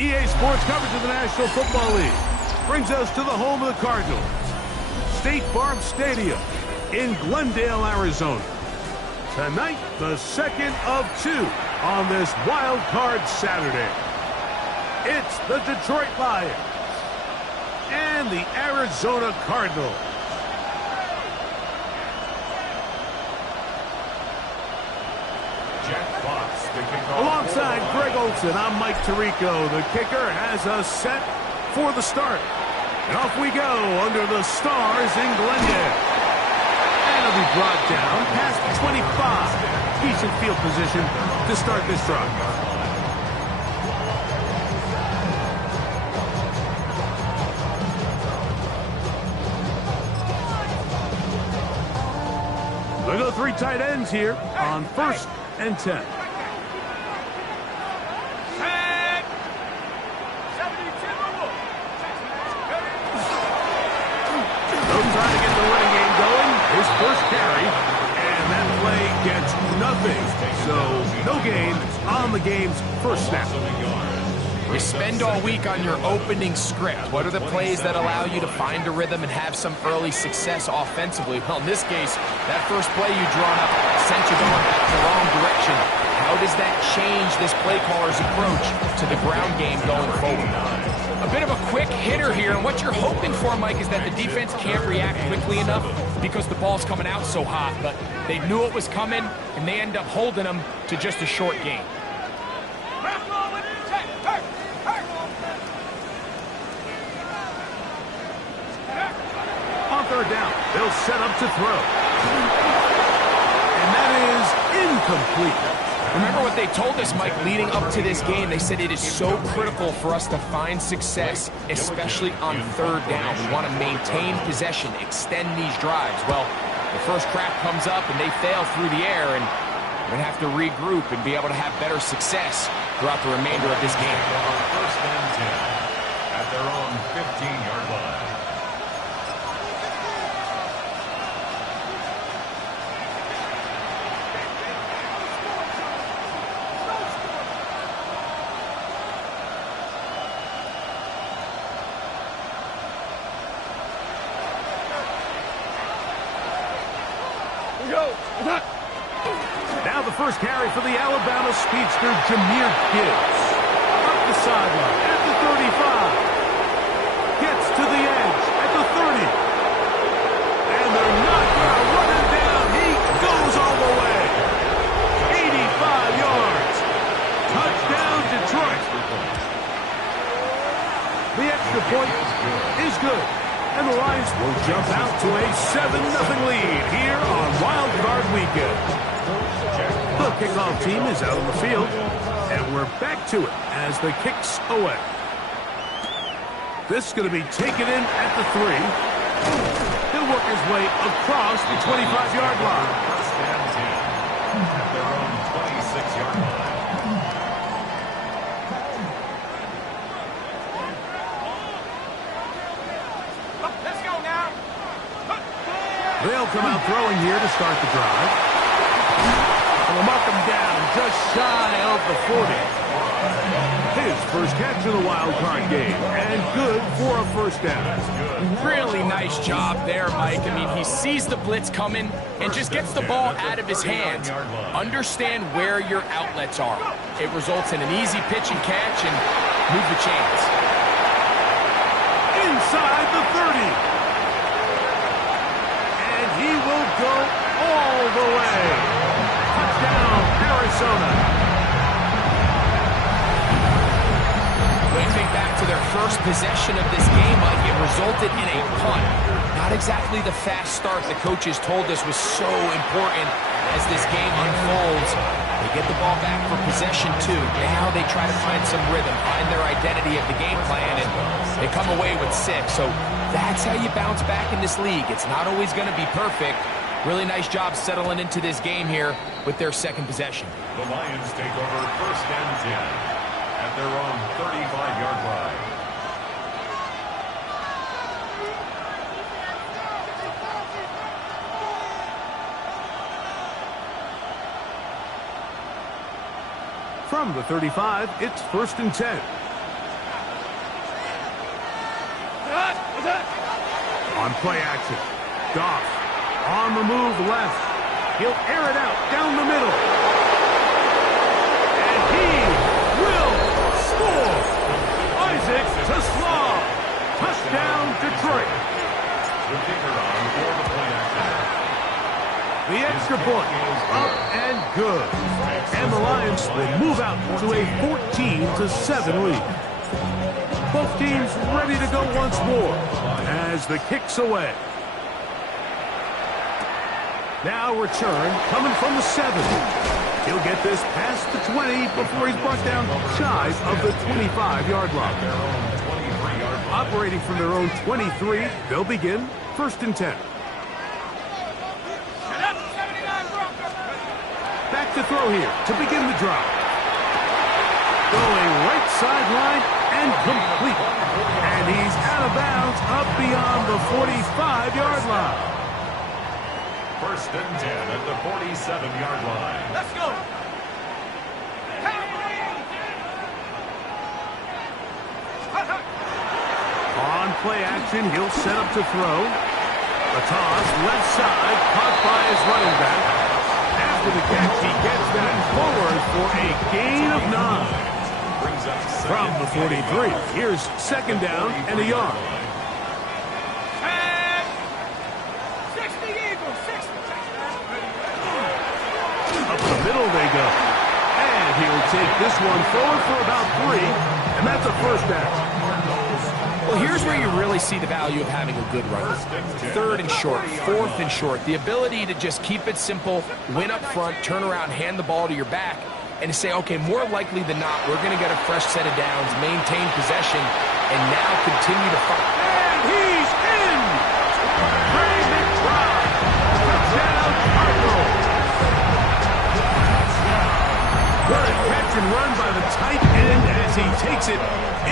EA Sports coverage of the National Football League brings us to the home of the Cardinals, State Farm Stadium in Glendale, Arizona. Tonight, the second of two on this Wild Card Saturday. It's the Detroit Lions and the Arizona Cardinals. Alongside Greg Olson, I'm Mike Tirico. The kicker has us set for the start. And off we go under the stars in Glendale. And it'll be brought down past 25. Decent field position to start this drive. We'll go three tight ends here on 1st and 10. His first carry, and that play gets nothing. So, no gain on the game's first snap. You spend all week on your opening script. What are the plays that allow you to find a rhythm and have some early success offensively? Well, in this case, that first play you drawn up sent you going back the wrong direction. How does that change this play caller's approach to the ground game going forward? A bit of a quick hitter here, and what you're hoping for, Mike, is that the defense can't react quickly enough because the ball's coming out so hot, but they knew it was coming, and they end up holding them to just a short gain. On third down, they'll set up to throw. And that is incomplete. Remember what they told us, Mike, leading up to this game. They said it is so critical for us to find success, especially on third down. We want to maintain possession, extend these drives. Well, the first crack comes up and they fail through the air, and we're going to have to regroup and be able to have better success throughout the remainder of this game. First and 10 at their own 15-yard line. Now the first carry for the Alabama speedster, Jahmyr Gibbs. Up the sideline at the 35. Gets to the edge at the 30. And they're not going to run him down. He goes all the way. 85 yards. Touchdown, Detroit. The extra point is good. And the Lions will jump out to a 7-0 lead here on Wild Card Weekend. The kickoff team is out on the field, and we're back to it as the kicks away. This is going to be taken in at the 3. He'll work his way across the 25-yard line. First and 10 at their own 26-yard line. They'll come out throwing here to start the drive. And they'll mark him down just shy of the 40. His first catch of the wild card game, and good for a first down. Really nice job there, Mike. I mean, he sees the blitz coming and just gets the ball out of his hands. Understand where your outlets are. It results in an easy pitch and catch and move the chains. Inside the 30. He will go all the way. Touchdown, Arizona. When you think back to their first possession of this game, Mike, it resulted in a punt. Not exactly the fast start the coaches told us was so important as this game unfolds. They get the ball back for possession 2. Now they try to find some rhythm, find their identity of the game plan, and they come away with 6. So that's how you bounce back in this league. It's not always going to be perfect. Really nice job settling into this game here with their second possession. The Lions take over first and 10 at their own 35-yard line. From the 35, it's 1st and 10. On play action, Goff on the move left. He'll air it out down the middle. And he will score. Isaac TeSlaa. Touchdown, Detroit. The kicker on for the play action. The extra point, up and good. And the Lions will move out to a 14-7 lead. Both teams ready to go once more as the kick's away. Now return coming from the 7. He'll get this past the 20 before he's brought down shy of the 25-yard line. Operating from their own 23, they'll begin 1st and 10. Back to throw here to begin the drive. Going right sideline and complete. And he's out of bounds up beyond the 45-yard line. 1st and 10 at the 47-yard line. Let's go. On play action, he'll set up to throw. A toss, left side, caught by his running back. After the catch, he gets that forward for a gain of 9. From the 43, here's 2nd down and a yard. 60 Eagles, 60. Up the middle they go. And he'll take this one forward for about 3, and that's a 1st down. Well, here's where you really see the value of having a good runner. 3rd and short, 4th and short. The ability to just keep it simple, win up front, turn around, hand the ball to your back, and to say, okay, more likely than not, we're going to get a fresh set of downs, maintain possession, and now continue to fight. And he's in! Ray McBride! Touchdown, Cardinals! Good catch and run by the tight end as he takes it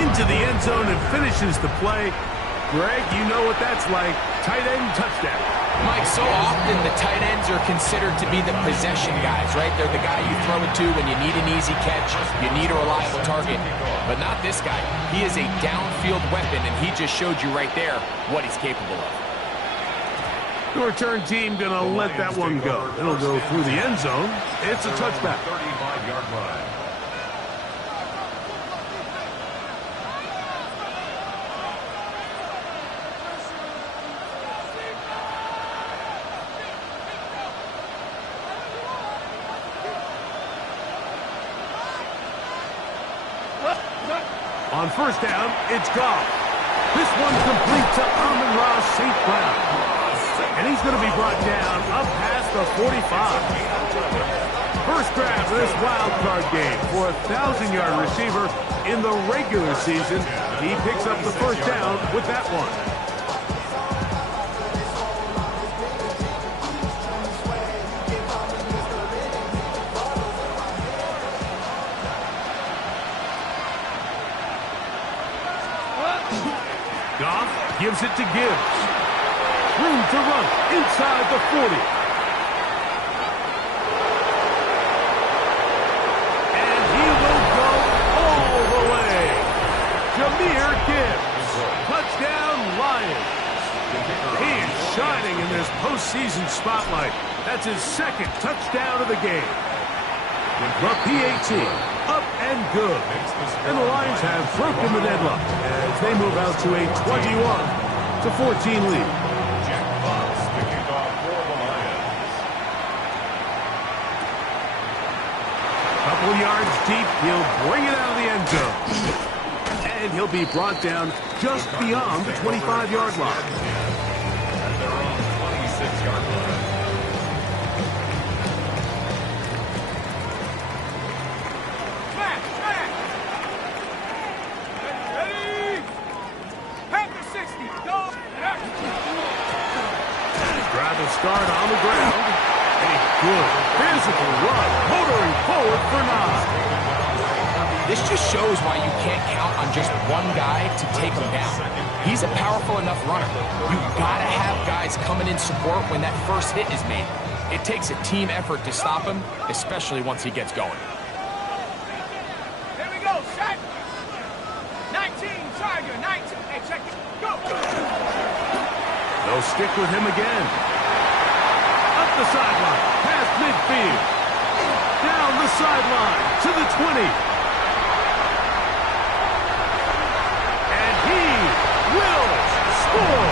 into the end zone and finishes the play. Greg, you know what that's like. Tight end touchdown. Mike, so often the tight ends are considered to be the possession guys, right? They're the guy you throw it to when you need an easy catch, you need a reliable target. But not this guy. He is a downfield weapon, and he just showed you right there what he's capable of. The return team going to let that one go. It'll go through the end zone. It's a touchback. 35-yard line. On 1st down, it's Goff. This one complete to Amon-Ra St. Brown. And he's going to be brought down up past the 45. First grab of this wild card game for a 1,000-yard receiver in the regular season. He picks up the 1st down with that one. Goff gives it to Gibbs. Room to run inside the 40. And he will go all the way. Jahmyr Gibbs. Touchdown, Lions. He is shining in this postseason spotlight. That's his 2nd touchdown of the game. The PAT, up and good. And the Lions have broken the deadlock as they move out to a 21-14 lead. Jack Fox to kick off for the Lions. Couple yards deep, he'll bring it out of the end zone. And he'll be brought down just beyond the 25-yard line. At their own 26-yard line. Start on the ground. A good physical run, motoring forward for 9. This just shows why you can't count on just one guy to take him down. He's a powerful enough runner. You've got to have guys coming in support when that first hit is made. It takes a team effort to stop him, especially once he gets going. Here we go, set. 19, try You're 19. Hey, check it. Go. They'll stick with him again. Up the sideline, past midfield. Down the sideline to the 20. And he will score.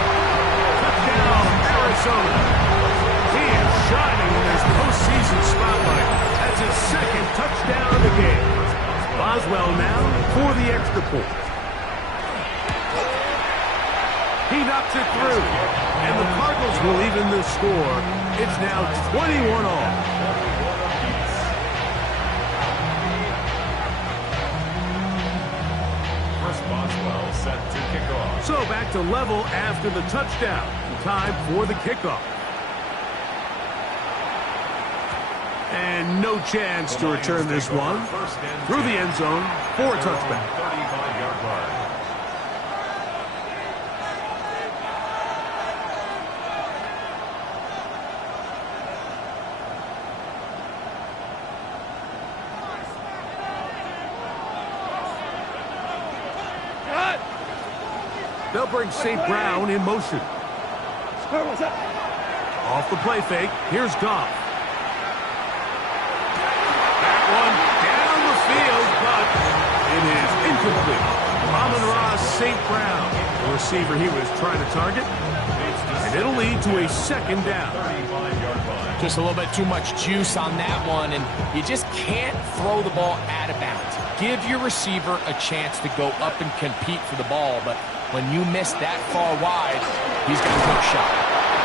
Touchdown, Arizona. He is shining in this postseason spotlight. That's his second touchdown of the game. Boswell now for the extra point. He knocks it through, and the Cardinals will even the score. It's now 21 all. Chris Boswell set to kick off. So back to level after the touchdown. Time for the kickoff. And no chance to return this one. Through the end zone for a touchback. 35-yard line. They'll bring St. Brown in motion. Off the play fake, here's Goff. That one down the field, but it is incomplete. Amon-Ra St. Brown, the receiver he was trying to target. And it'll lead to a second down. 35-yard line. Just a little bit too much juice on that one, and you just can't throw the ball out of bounds. Give your receiver a chance to go up and compete for the ball, but when you miss that far wide, he's got no shot.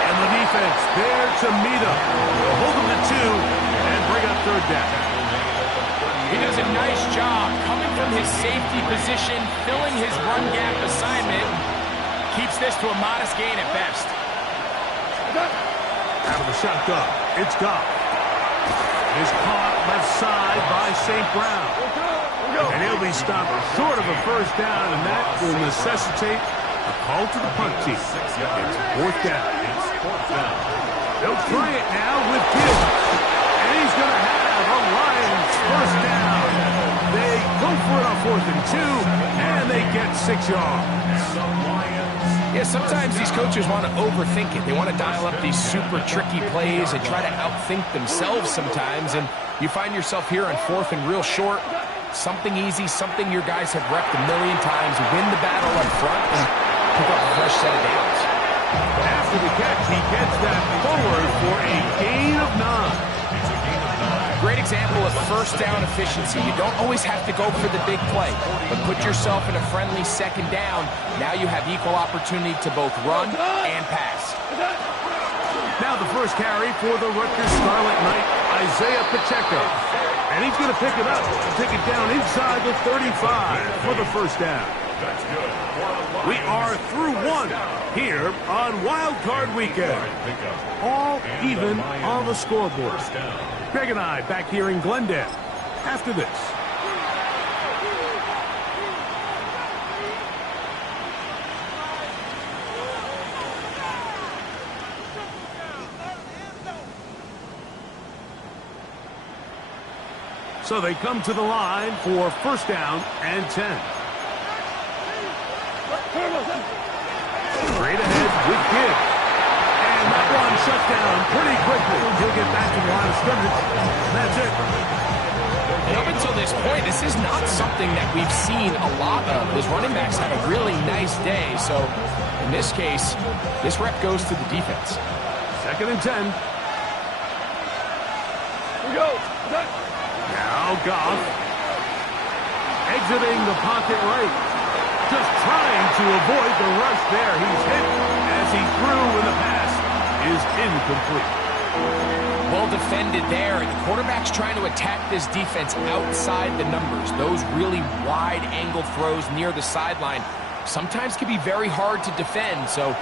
And the defense there to meet him. They'll hold him to 2 and bring up third down. He does a nice job coming from his safety position, filling his run gap assignment. Keeps this to a modest gain at best. Out of the shotgun, it's Goff. Is caught left side by St. Brown. And he'll be stopped short of a first down, and that will necessitate a call to the punt team. It's fourth down. They'll try it now with Gibbs. And he's going to have a Lions first down. They go for it on 4th and 2, and they get 6 yards. Yeah, sometimes these coaches want to overthink it. They want to dial up these super tricky plays and try to outthink themselves sometimes, and you find yourself here on 4th and real short. Something easy, something your guys have repped a million times. Win the battle up front and pick up a fresh set of downs. After the catch, he gets that forward for a gain of 9. Great example of first down efficiency. You don't always have to go for the big play, but put yourself in a friendly second down. Now you have equal opportunity to both run and pass. Now the first carry for the Rutgers Scarlet Knight, Isaiah Pacheco. And he's going to pick it up and take it down inside the 35 for the first down. We are through 1 here on Wild Card Weekend. All even on the scoreboard. Greg and I back here in Glendale after this. So they come to the line for first down and 10. Straight ahead with Gibbs. And that one shut down pretty quickly. He'll get back to the line of scrimmage. And that's it. And up until this point, this is not something that we've seen a lot of. His running backs had a really nice day. So in this case, this rep goes to the defense. 2nd and 10. Here we go. Now Goff. Exiting the pocket right. Just trying to avoid the rush there. He's hit as he threw, and the pass is incomplete. Well defended there. The quarterback's trying to attack this defense outside the numbers. Those really wide angle throws near the sideline sometimes can be very hard to defend. So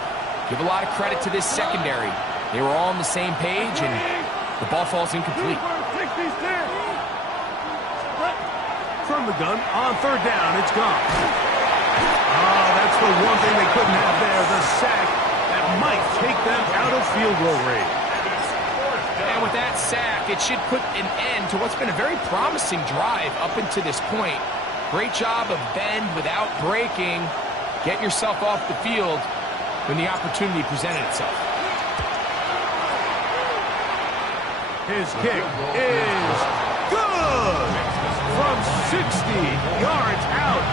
give a lot of credit to this secondary. They were all on the same page, and the ball falls incomplete. From the gun on 3rd down, it's gone. Oh, that's the one thing they couldn't have there, the sack that might take them out of field goal range. And with that sack, it should put an end to what's been a very promising drive up until this point. Great job of bend without breaking. get yourself off the field when the opportunity presented itself. His kick is good! From 60 yards out,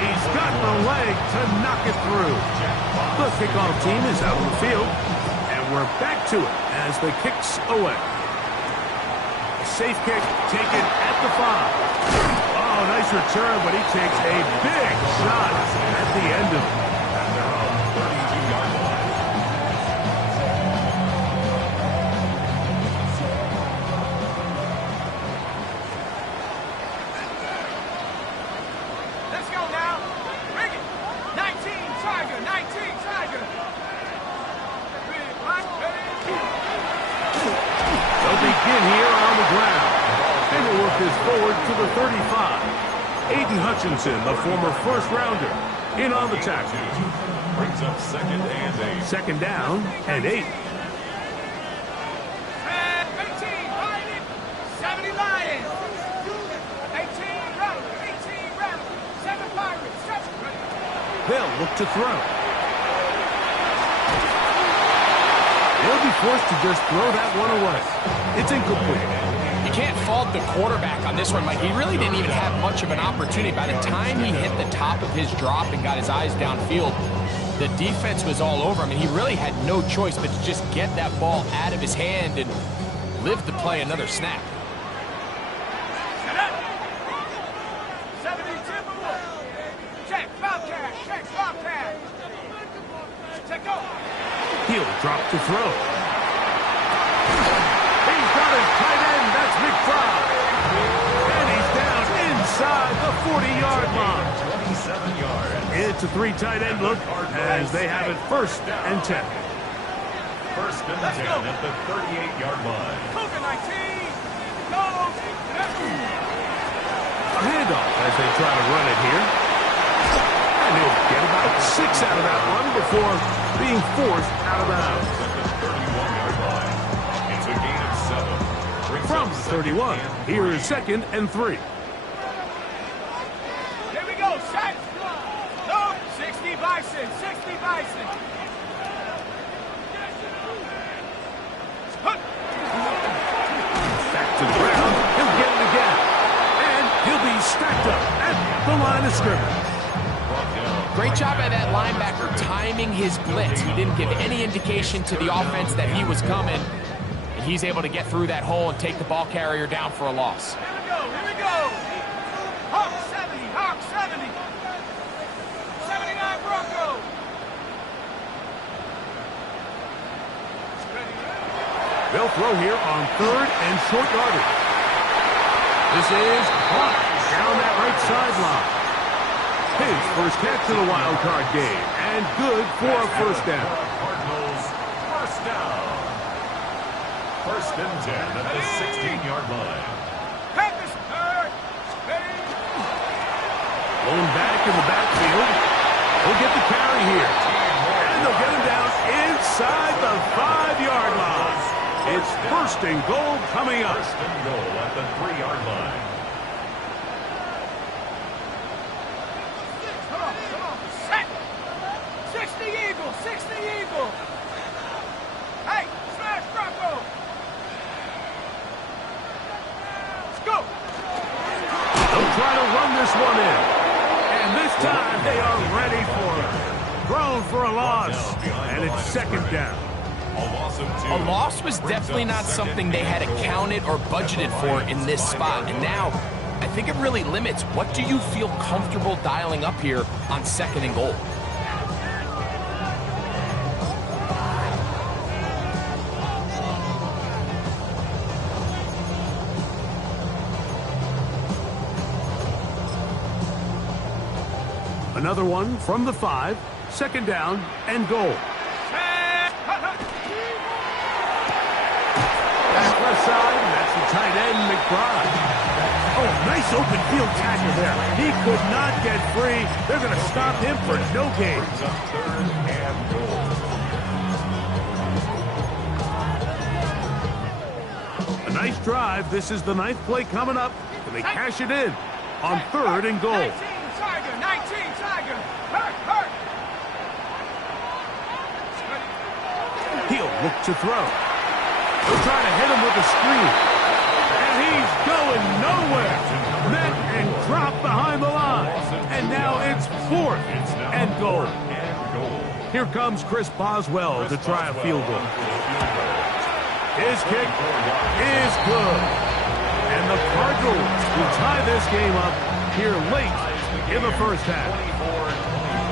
he's got the leg to knock it through. The kickoff team is out on the field, and we're back to it as the kick's away. Safe kick taken at the 5. Oh, nice return, but he takes a big shot at the end of it. And they're on 32-yard line. Let's go now. Bring it. 19 Tiger. 19 Tiger. Big black baby. They'll begin here on the ground. And he'll work this forward to the 35. Aiden Hutchinson, the former first-rounder, in on the tackle. Brings up 2nd and 8. Second down and 8. 18 Lions. 70 Lions. 18 Rebels. 18 Rebels. 7 Pirates. They'll look to throw. They'll be forced to just throw that one away. It's incomplete. You can't fault the quarterback on this one, Mike. He really didn't even have much of an opportunity. By the time he hit the top of his drop and got his eyes downfield, the defense was all over him, and he really had no choice but to just get that ball out of his hand and live to play another snap. Set up. 70 Timberwolves. Check Bobcat. Check Bobcat. Check go. He'll drop to throw. He's got his tight end. That's McBride. And he's down inside the 40-yard line. 27 yards. It's a 3 tight end look as they have it 1st and 10. 1st and 10 at the 38-yard line. Cougar 19. Go. A handoff as they try to run it here. And he'll get about 6 out of that one before being forced out of bounds. At the 31-yard line. It's a gain of 7. Brings From up 31, 2nd and here is 2nd and 3. Here we go. Set. No. 60 Bison. 60 Bison. Back to the ground. He'll get it again. And he'll be stacked up at the line of scrimmage. Great job by that linebacker timing his blitz. He didn't give any indication to the offense that he was coming. And he's able to get through that hole and take the ball carrier down for a loss. Here we go. Here we go. Hawk 70. Hawk 70. 79 Bronco. They'll throw here on 3rd and short yardage. This is Clark down that right sideline. His first catch of the wild card game, and good for a 1st down. Cardinals, 1st down. 1st and 10 at the 16-yard line. Panthers. Blown back in the backfield. He'll get the carry here. And they'll get him down inside the 5-yard line. It's 1st and goal coming up. 1st and goal at the 3-yard line. Come on. Set. 60 Eagle. 60 Eagle. Hey, smash Bronco. Let's go. They'll try to run this one in. And this time they are ready for it. Thrown for a loss. And it's 2nd down. A loss was definitely not something they had accounted or budgeted for in this spot. And now, I think it really limits what do you feel comfortable dialing up here on 2nd and goal. Another one from the 5, 2nd down and goal. Back left side, and that's the tight end, McBride. Oh, nice open field tackle there. He could not get free. They're going to stop him for no gain. Brings up 3rd and goal. A nice drive. This is the 9th play coming up. Can they cash it in on 3rd and goal? 19 Tiger. 19 Tiger. Hurt. He'll look to throw. He'll try to hit him with a screen. And he's going nowhere. Met and dropped behind the line. And now it's 4th and goal. Here comes Chris Boswell to try a field goal. His kick is good. And the Cardinals will tie this game up here late in the first half.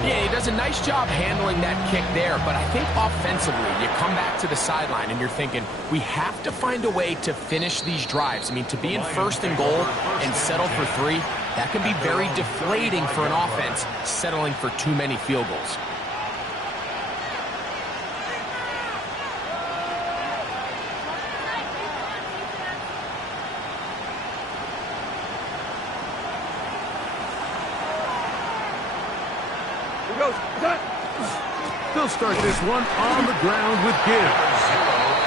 Yeah, he does a nice job handling that kick there, but I think offensively, you come back to the sideline and you're thinking, we have to find a way to finish these drives. I mean, to be in 1st and goal and settle for 3, that can be very deflating for an offense settling for too many field goals. They'll start this one on the ground with Gibbs.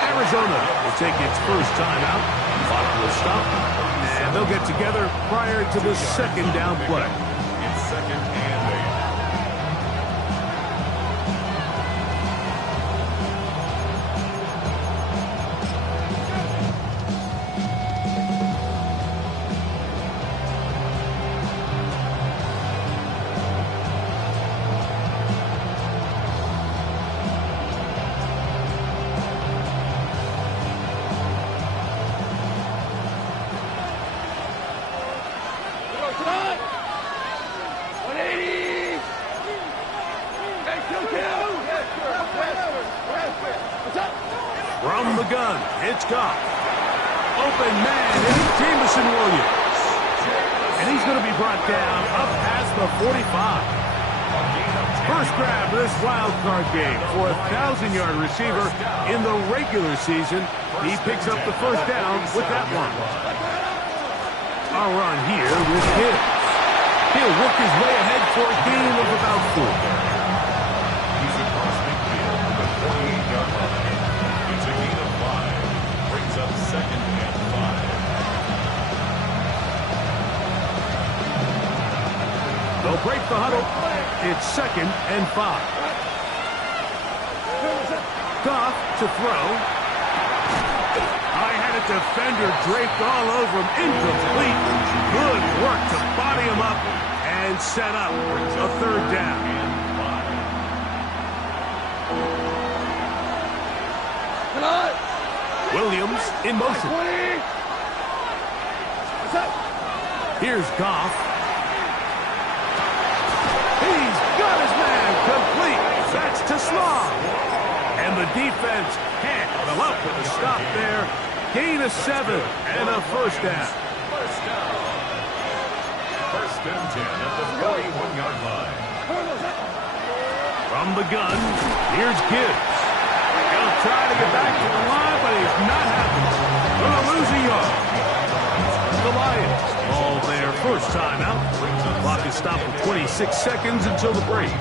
Arizona will take its first timeout. Clock will stop, and they'll get together prior to the 2nd down play. It's 2nd and 8. From the gun, it's Goff. Open man, it's Jameson Williams. And he's going to be brought down up past the 45. First grab of this wild card game for a 1,000-yard receiver in the regular season. He picks up the first down with that one. A run here with Gibbs. He'll work his way ahead for a gain of about 4. He's across midfield at the 48-yard line. It's a gain of 5. Brings up 2nd and 5. They'll break the huddle. It's 2nd and 5. Goff to throw. I had a defender draped all over him. Incomplete. Good work to body him up and set up a 3rd down. Williams in motion. Here's Goff. He's got his man complete. That's to Slav. And the defense can't fill up with a stop there. Gain of 7 and a first down. First down. 1st and 10 at the 41-yard line. From the gun, here's Gibbs. He'll try to get back to the line, but he's not happening. Gonna lose a yard. The Lions call their first timeout. Clock is stopped with 26 seconds until the break.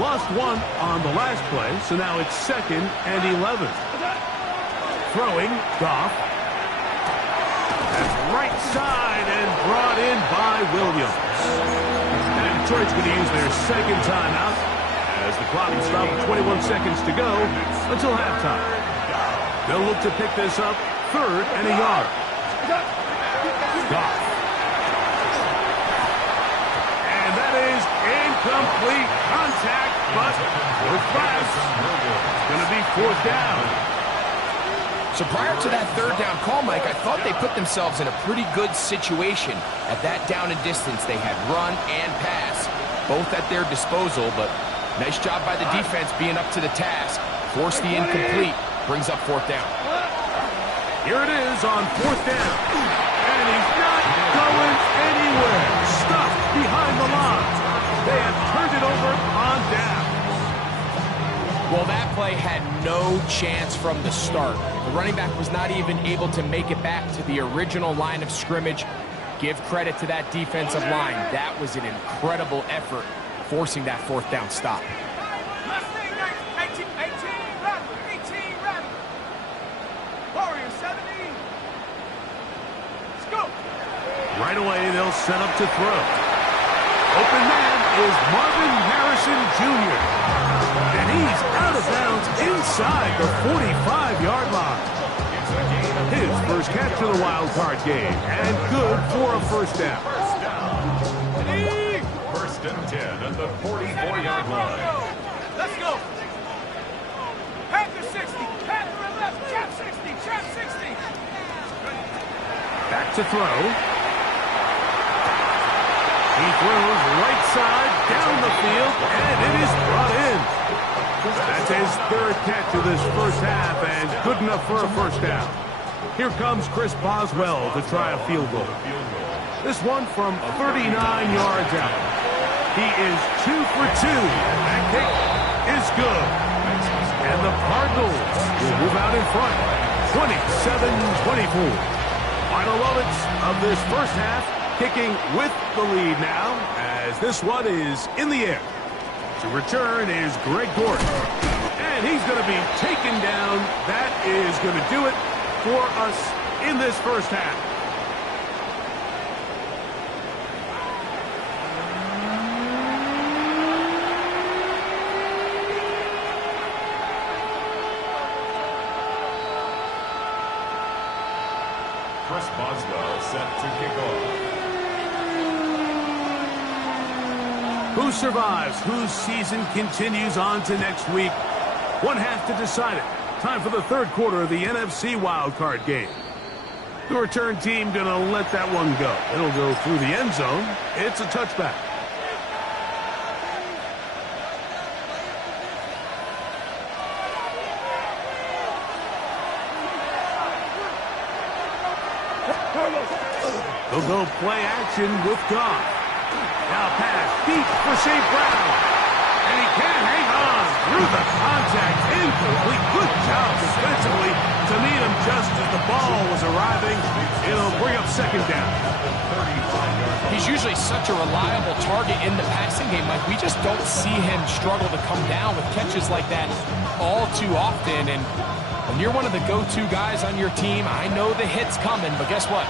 Lost 1 on the last play, so now it's 2nd and 11. Throwing, Goff. That's right side and brought in by Williams. And Detroit's going to use their 2nd timeout as the clock will stop with 21 seconds to go until halftime. They'll look to pick this up 3rd and a yard. Goff. And that is incomplete contact, but with flags, it's going to be 4th down. So prior to that 3rd down call, Mike, I thought they put themselves in a pretty good situation at that down and distance. They had run and pass, both at their disposal, but nice job by the defense being up to the task. Forced the incomplete, brings up 4th down. Here it is on 4th down. And he's not going anywhere. Stuffed behind the line. They have turned it over on down. Well, that play had no chance from the start. The running back was not even able to make it back to the original line of scrimmage. Give credit to that defensive line. That was an incredible effort, forcing that 4th down stop. Mustang 18, Rattler, 18, Rattler. Warrior 70. Let's go. Right away, they'll set up to throw. Open man is Marvin Harrison Jr. And he's out of bounds inside the 45-yard line. His first catch of the wild card game, and good for a first down. First and 10 at the 44-yard line. Let's go. Panther 60. Panther left. Trap 60. Trap 60. Back to throw. He throws right side down the field, and it is brought in. That's his third catch of this first half, and good enough for a first down. Here comes Chris Boswell to try a field goal. This one from 39 yards out. He is 2 for 2. That kick is good. And the Cardinals will move out in front, 27-24. Final moments of this first half, kicking with the lead now, as this one is in the air. To return is Greg Gordon. And he's going to be taken down. That is going to do it for us in this first half. Chris Boswell set to kick off. Who survives? Whose season continues on to next week? One half to decide it. Time for the third quarter of the NFC wildcard game. The return team going to let that one go. It'll go through the end zone. It's a touchback. They'll go play action with Goff. Now pass deep for St. Brown. And he can't hang on through the contact. Incomplete. Good job defensively to meet him just as the ball was arriving. It'll bring up second down. He's usually such a reliable target in the passing game. Like, we just don't see him struggle to come down with catches like that all too often. And when you're one of the go-to guys on your team, I know the hit's coming, but guess what?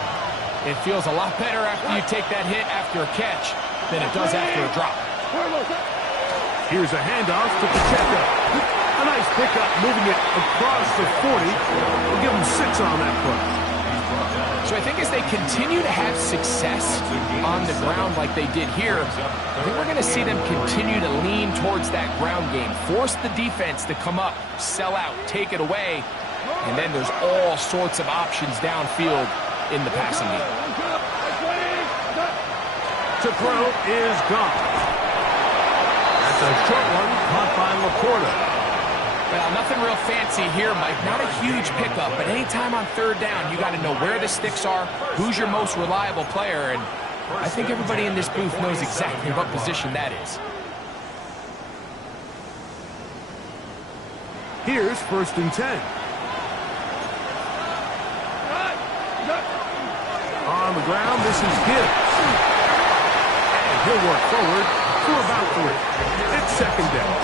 It feels a lot better after you take that hit after a catch than it does after a drop. Here's a handoff to Pacheco. A nice pickup, moving it across the 40. We'll give him 6 on that play. So I think as they continue to have success on the ground like they did here, I think we're going to see them continue to lean towards that ground game. Force the defense to come up, sell out, take it away, and then there's all sorts of options downfield in the passing game. To throw is gone. That's a short one caught by Laporta. Well, nothing real fancy here, Mike. Not a huge pickup, but anytime on third down, you got to know where the sticks are, who's your most reliable player, and I think everybody in this booth knows exactly what position that is. Here's first and 10. On the ground, this is Gibbs. And he'll work forward for about 3. It's second down.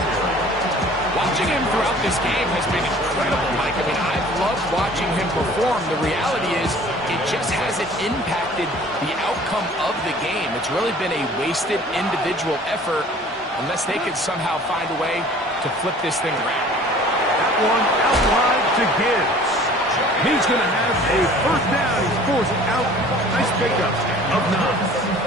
Watching him throughout this game has been incredible, Mike. I mean, I've loved watching him perform. The reality is it just hasn't impacted the outcome of the game. It's really been a wasted individual effort unless they can somehow find a way to flip this thing around. That one out wide to Gibbs. He's going to have a first down. He's forced out. Nice pickup of 9.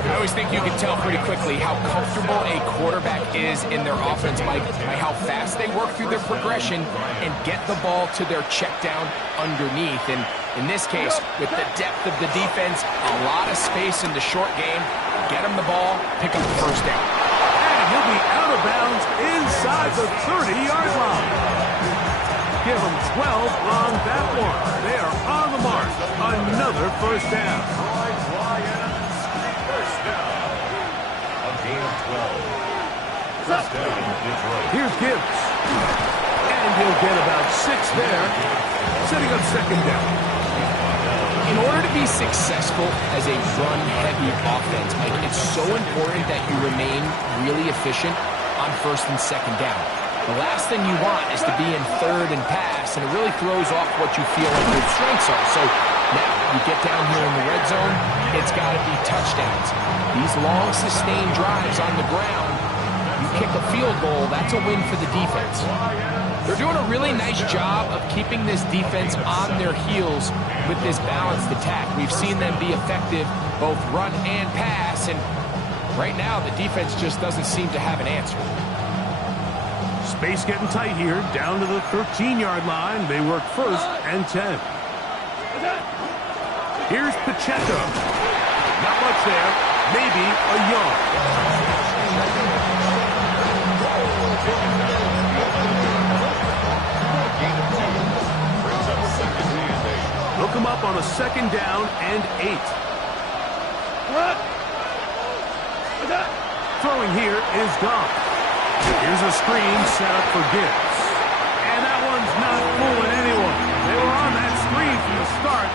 I always think you can tell pretty quickly how comfortable a quarterback is in their offense, Mike, by how fast they work through their progression and get the ball to their check down underneath. And in this case, with the depth of the defense, a lot of space in the short game, get him the ball, pick up the first down. And he'll be out of bounds inside the 30-yard line. Give them 12 on that one. They are on the mark. Another first down. First down. A gain of 12. First down, Detroit. Here's Gibbs. And he'll get about 6 there, setting up second down. In order to be successful as a run-heavy offense, Mike, it's so important that you remain really efficient on first and second down. The last thing you want is to be in third and pass, and it really throws off what you feel like your strengths are. So now you get down here in the red zone, it's got to be touchdowns. These long, sustained drives on the ground, You kick a field goal, that's a win for the defense. They're doing a really nice job of keeping this defense on their heels with this balanced attack. We've seen them be effective both run and pass, and right now the defense just doesn't seem to have an answer. Space getting tight here, down to the 13-yard line. They work 1st and 10. Here's Pacheco. Not much there, maybe a yard. Look him up on a 2nd down and 8. Throwing here is Goff. Here's a screen set up for Gibbs. And that one's not fooling anyone. They were on that screen from the start,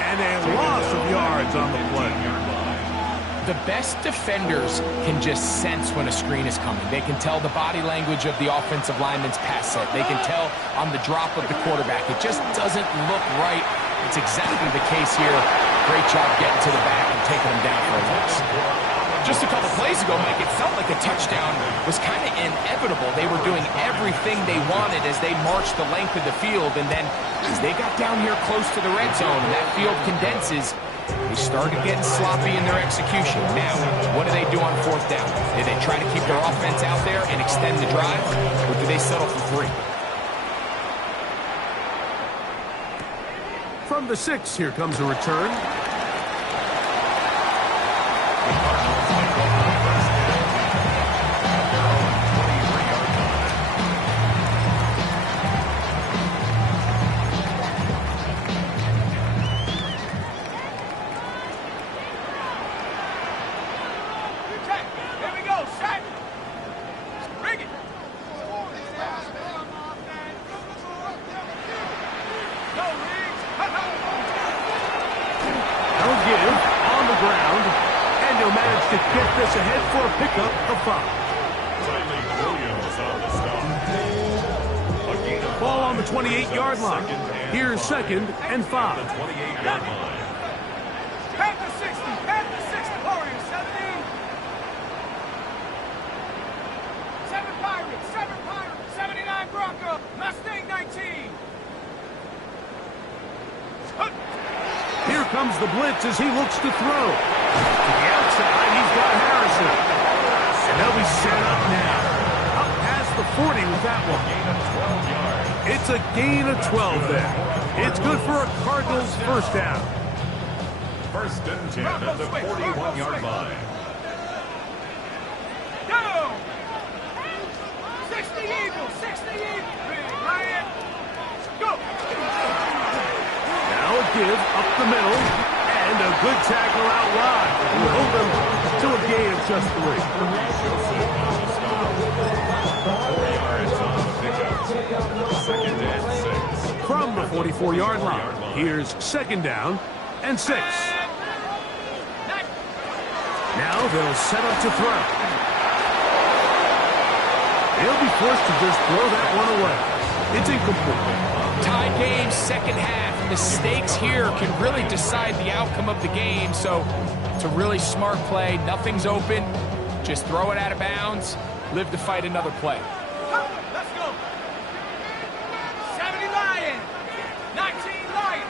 and a loss of yards on the play. The best defenders can just sense when a screen is coming. They can tell the body language of the offensive lineman's pass set. They can tell on the drop of the quarterback. It just doesn't look right. It's exactly the case here. Great job getting to the back and taking him down for a loss. Just a couple plays ago, Mike, it felt like a touchdown was kind of inevitable. They were doing everything they wanted as they marched the length of the field, and then as they got down here close to the red zone and that field condenses, they started getting sloppy in their execution. Now, what do they do on 4th down? Do they try to keep their offense out there and extend the drive, or do they settle for 3? From the 6, here comes a return. Ball on the 28-yard line. Here's 2nd and 5. Pack the 60, Warriors, 17. 7 Pirates, 79 Bronco, Mustang 19. Here comes the blitz as he looks to throw. To the outside, he's got Harrison. And they'll be set up now. Up past the 40 with that one. It's a gain of 12 there. It's good for a Cardinals 1st down. 1st and 10 at the 41-yard line. Go! 60 Eagles, 60 Eagles. Big Lion. Go! Now a give up the middle. And a good tackle out wide. Will hold them to a gain of just 3. 4 yards on the pickup. 2nd and 6. From the 44-yard line, here's 2nd down and 6. Now they'll set up to throw. They'll be forced to just throw that one away. It's incomplete. Tie game, 2nd half. Mistakes here can really decide the outcome of the game, so it's a really smart play. Nothing's open. Just throw it out of bounds. Live to fight another play. Let's go. 70 Lion, 19 Lion.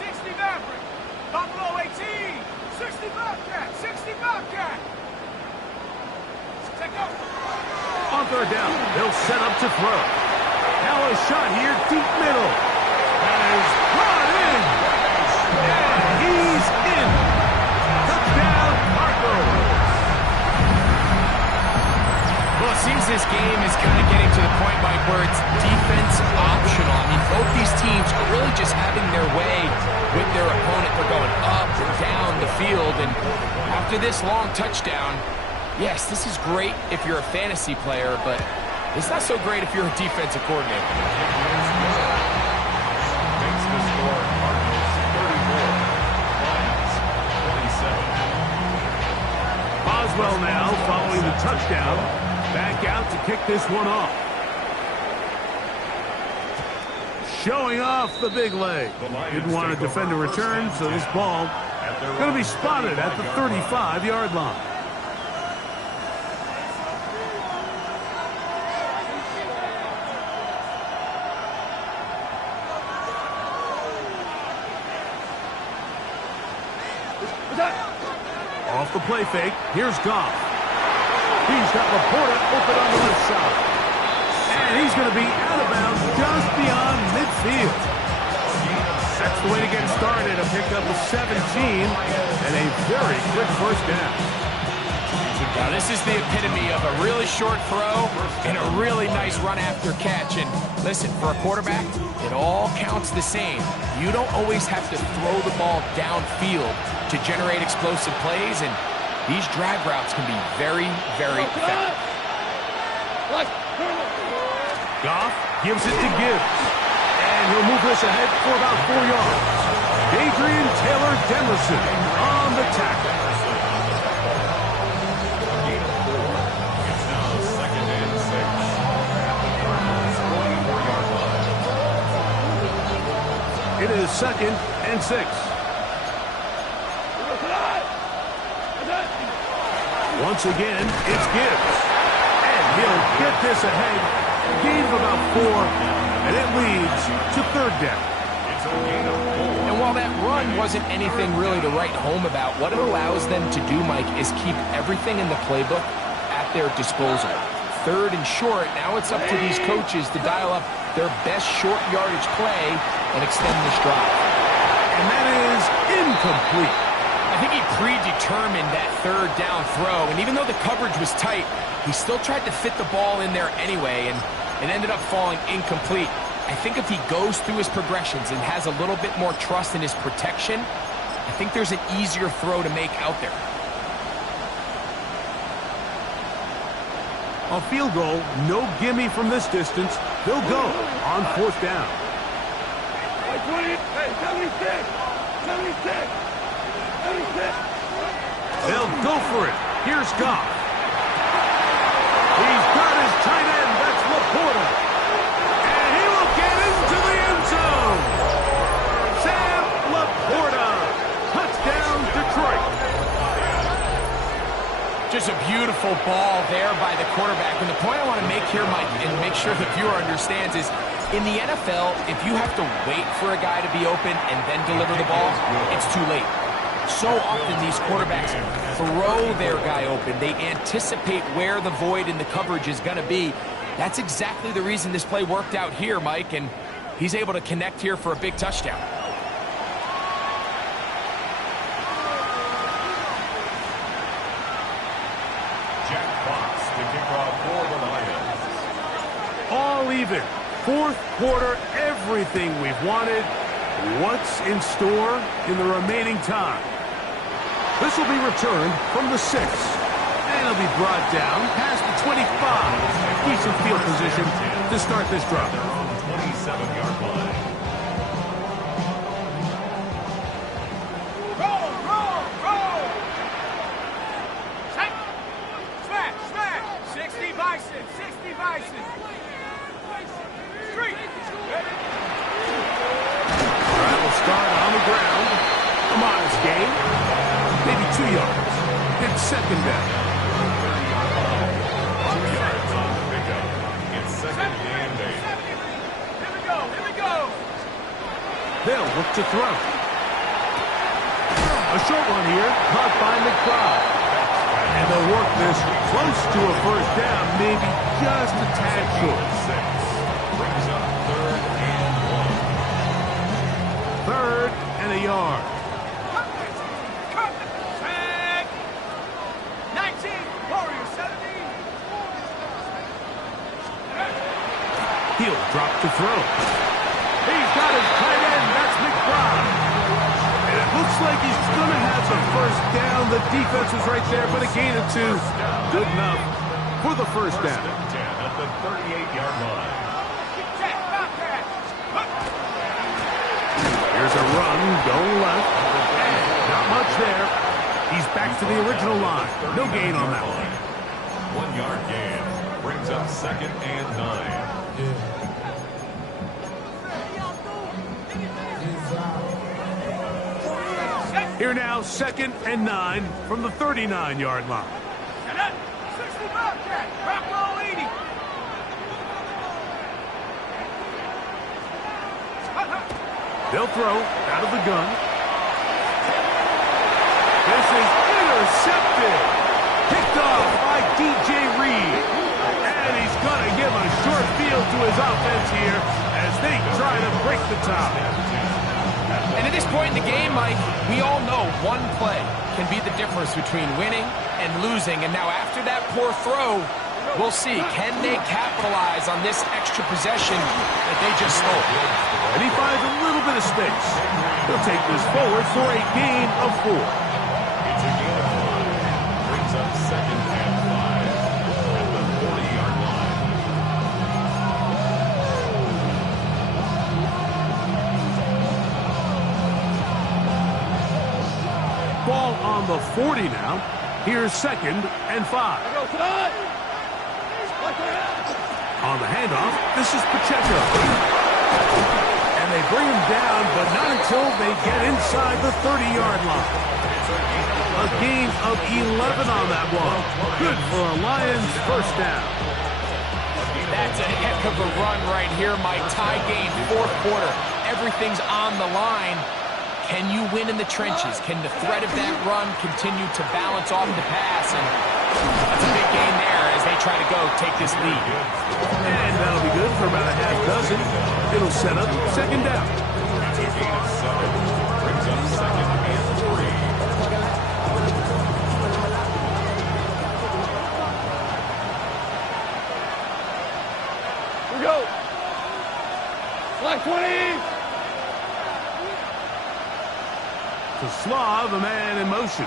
60 Maverick, Buffalo 18, 60 Bobcat, 60 Bobcat. Check out. On 3rd down, they'll set up to throw. Now a shot here, deep middle. That is brought in. And he's in. Touchdown, Cardinals. Well, it seems this game is kind of getting to the point, Mike, where it's defense optional. I mean, both these teams are really just having their way with their opponent. They're going up and down the field, and after this long touchdown, yes, this is great if you're a fantasy player, but it's not so great if you're a defensive coordinator. Makes the score Cardinals 34, Lions 27. Boswell now following the touchdown. Back out to kick this one off. showing off the big leg. Didn't want to defend a return, so this ball going to be spotted at the 35-yard line. Off the play fake, here's Goff. He's got Laporta open on the left side. And he's going to be out of bounds just beyond midfield. That's the way to get started. A pickup of 17 and a very quick first down. Now, this is the epitome of a really short throw and a really nice run after catch. And listen, for a quarterback, it all counts the same. You don't always have to throw the ball downfield to generate explosive plays, and these drag routes can be very, very effective. Goff gives it to Gibbs. And he'll move this ahead for about 4 yards. Adrian Taylor-Demerson on the tackle. Gain of 4. It's now 2nd and 6. At the 24-yard line. It is 2nd and 6. Once again, it's Gibbs. And he'll get this ahead. Gain of about 4. And it leads to 3rd down. It's a gain of 4. And while that run wasn't anything really to write home about, what it allows them to do, Mike, is keep everything in the playbook at their disposal. 3rd and short, now it's up to these coaches to dial up their best short yardage play and extend this drive. And that is incomplete. I think he predetermined that 3rd down throw, and even though the coverage was tight, he still tried to fit the ball in there anyway, and it ended up falling incomplete. I think if he goes through his progressions and has a little bit more trust in his protection, I think there's an easier throw to make out there. A field goal, no gimme from this distance. They'll go on 4th down. 76. They'll go for it. Here's Goff. He's got his tight end. That's Laporta. And he will get into the end zone. Sam Laporta. Touchdown, Detroit. Just a beautiful ball there by the quarterback. And the point I want to make here, Mike, and make sure the viewer understands is, in the NFL, if you have to wait for a guy to be open and then deliver the ball, it's too late. So often these quarterbacks throw their guy open. They anticipate where the void in the coverage is going to be. That's exactly the reason this play worked out here, Mike, and he's able to connect here for a big touchdown. Jack Fox to kick off for the Lions. All even. 4th quarter, everything we've wanted. What's in store in the remaining time? This will be returned from the 6. And it'll be brought down past the 25. Decent field position to start this drive. 27-yard line. Roll! Smash! 60 Bison! Street! Drive will start on the ground. A modest gain. Maybe 2 yards. It's 2nd down. 2 yards on the pickup. It's 2nd and 8. Here we go! They'll look to throw. A short one here, caught by McBride. And they'll work this close to a 1st down, maybe just a tad short. 6. Brings up 3rd and 1. 3rd and a yard. Tag! 19, Warriors 17. He'll drop to throw. He's got his tight end. That's McBride. And it looks like he's going to have some 1st down. The defense was right there, but a gain of 2. Good enough for the 1st down. 10 at the 38-yard line. Here's a run going left. And not much there. He's back to the original line. No gain on that one. 1-yard gain. Brings up 2nd and 9. Here now, 2nd and 9 from the 39-yard line. 60 Bobcat, rock roll 80. They'll throw out of the gun. This is intercepted. Picked off by DJ Reed. And he's going to give a short field to his offense here as they try to break the top. And at this point in the game, Mike, we all know one play can be the difference between winning and losing. And now after that poor throw, we'll see. Can they capitalize on this extra possession that they just stole? And he finds a little bit of space. He'll take this forward for a gain of 4. It's a gain of 5. Brings up 2nd and 5 at the 40-yard line. Ball on the 40 now. Here's 2nd and 5. On the handoff, this is Pacheco. And they bring him down, but not until they get inside the 30-yard line. A gain of 11 on that one. Good for a Lions first down. That's a heck of a run right here, Mike. Tie game, 4th quarter. Everything's on the line. Can you win in the trenches? Can the threat of that run continue to balance off the pass? And that's a big gain there as they try to go take this lead. And that'll be good for about a half dozen. It'll set up 2nd down. It's a gain of 7. Brings up 2nd and 3. Here we go. Flag 20. To Slav, a man in motion.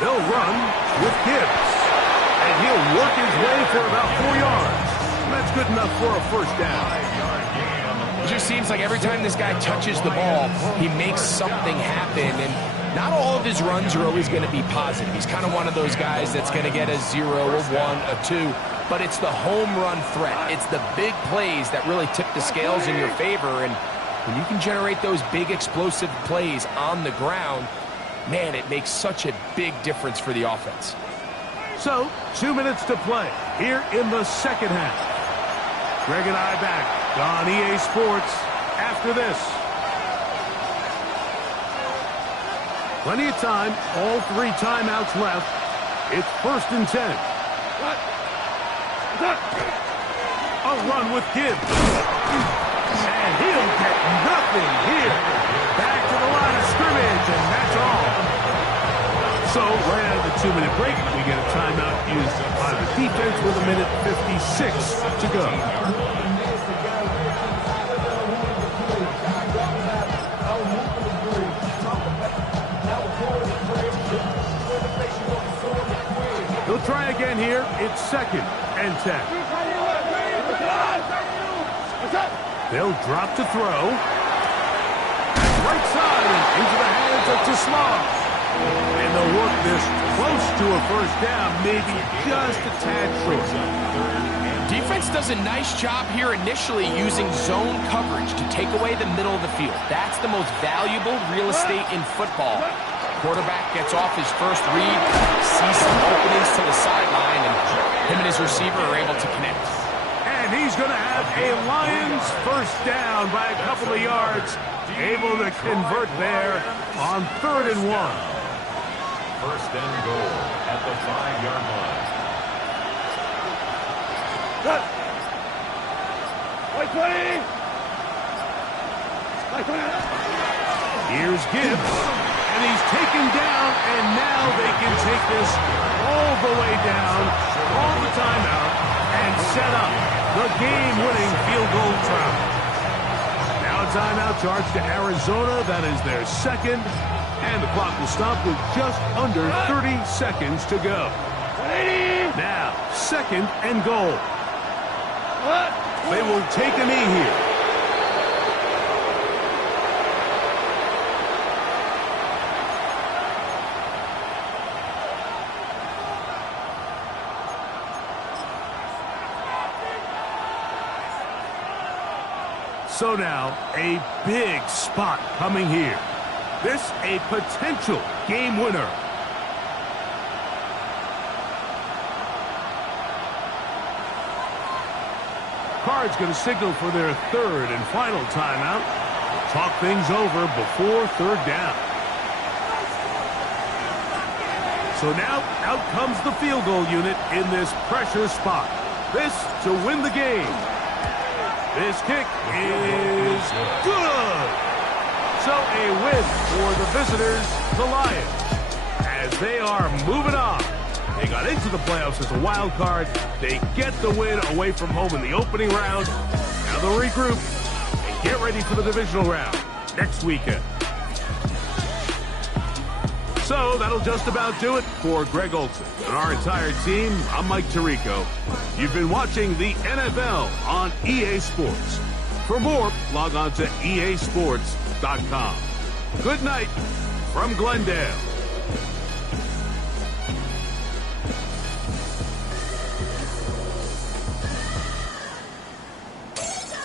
They'll run with Gibbs. And he'll work his way for about 4 yards. That's good enough for a first down. It just seems like every time this guy touches the ball, he makes something happen. And not all of his runs are always going to be positive. He's kind of one of those guys that's going to get a 0, a 1, a 2. But it's the home run threat. It's the big plays that really tip the scales in your favor. And when you can generate those big explosive plays on the ground, man, it makes such a big difference for the offense. So, 2 minutes to play here in the 2nd half. Greg and I back on EA Sports after this. Plenty of time, all 3 timeouts left. It's 1st and 10. A run with Gibbs. And he'll get nothing here. Back to the line of scrimmage, and that's all. So, right out of the 2-minute break, we get a timeout used by the defense with 1:56 to go. He'll try again here. It's 2nd and 10. They'll drop to throw. Right side and into the hands of Toslav. And they'll work this close to a first down, maybe just a tad short. Defense does a nice job here initially using zone coverage to take away the middle of the field. That's the most valuable real estate in football. Quarterback gets off his first read, sees some openings to the sideline, and him and his receiver are able to connect. And he's going to have a Lions first down by a couple of yards, able to convert there on 3rd and 1. First and goal at the 5-yard line. Here's Gibbs, and he's taken down, and now they can take this all the way down, call the timeout, and set up the game-winning field goal try. Now a timeout charged to Arizona. That is their 2nd, and the clock will stop with just under 30 seconds to go. Now, 2nd and goal. They will take a knee here. So now, a big spot coming here. This a potential game winner. Card's going to signal for their third and final timeout. Talk things over before third down. So now, out comes the field goal unit in this pressure spot. This to win the game. This kick is good. So a win for the visitors, the Lions, as they are moving on. They got into the playoffs as a wild card. They get the win away from home in the opening round. Now they'll regroup and get ready for the divisional round next weekend. So that'll just about do it for Greg Olsen and our entire team. I'm Mike Tirico. You've been watching the NFL on EA Sports. For more, log on to easports.com. Good night from Glendale.